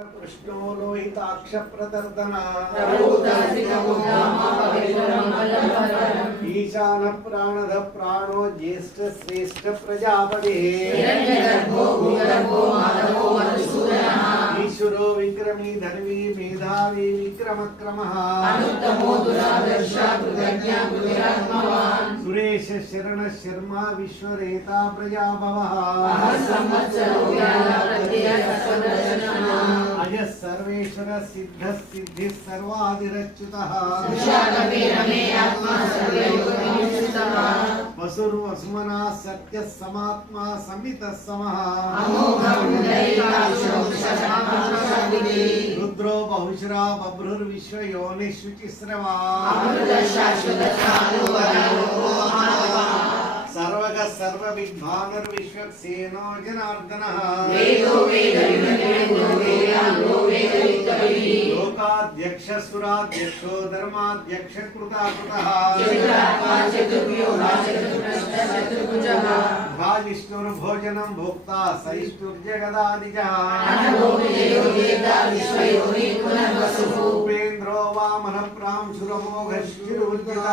कृष्णो लोहिताक्ष प्रदर्दन ईशान प्राणद प्राणो ज्येष्ठ श्रेष्ठ प्रजापति ईश्वरो विक्रमी धर्मी मेधावी विक्रमक्रमः सुरेश शरण शर्मा विश्वरेता प्रजाभवः अज सर्वेश्वर सिद्ध सिद्धि सर्वादिरच्युतः वसुर्वसुमना सत्य समात्मा समित समः रुद्रो बहुश्रा बभ्रुर्विश्व योनिशुचिस्रवा सर्वग सर्व विद्वानुर्विश्वक्सेनो जनार्दनः लोकाध्यक्ष सुराध्यक्षो धर्माध्यक्ष कृताकृतः भाजिष्णुर्भोजनं भोक्ता सहिष्णुर्जगदादिजः उपेन्द्रो वामनः प्रांशुरमोघश्चिरुद्गतः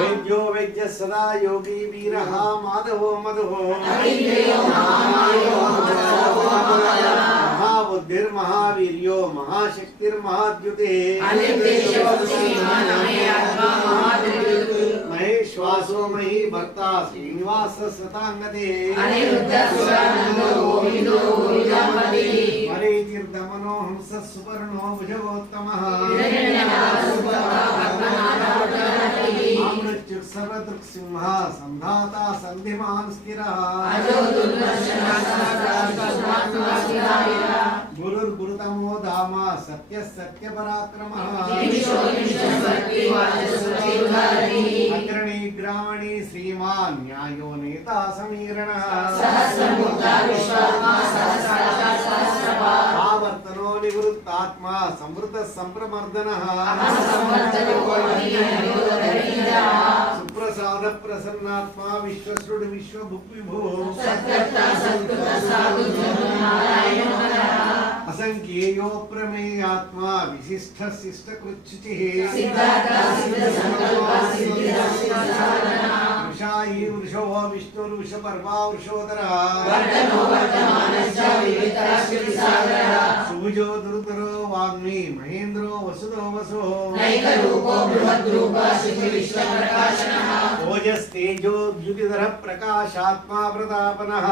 वैद्यो वैद्य सदा योगी वीरः माधवो मधुः महाबुद्धिर्महावीर्यो महाशक्तिर्महाद्युतिः महेश्वासो मही भक्ता श्रीनिवास सतांगते मरीचिर्दमनो हंस सुपर्णो भुजगोत्तमः सर्वदृक्सिंह संधाता संधिमान् स्थिरः गुरुर्गुरुतमो धाम सत्य सत्य पराक्रमः अग्रणी ग्रामणी श्रीमान् न्यायो नेता समीरणः आवर्तनो निवृत्तात्मा संवृत संप्रमर्दनः सुप्रसाद प्रसन्नात्मा विश्वश्रुड विश्वभुक् विभो असंख्येयो प्रमेयात्मा विशिष्ट शिष्ट कृच्छिः वृषायी वृषो विष्णुर्वृषपर्वा वृषोदरः सुभुजो दुर्धरो वाग्मी महेन्द्रो वसुदो वसो ओजस्तेजो द्युतिधर प्रकाशात्मा प्रतापनः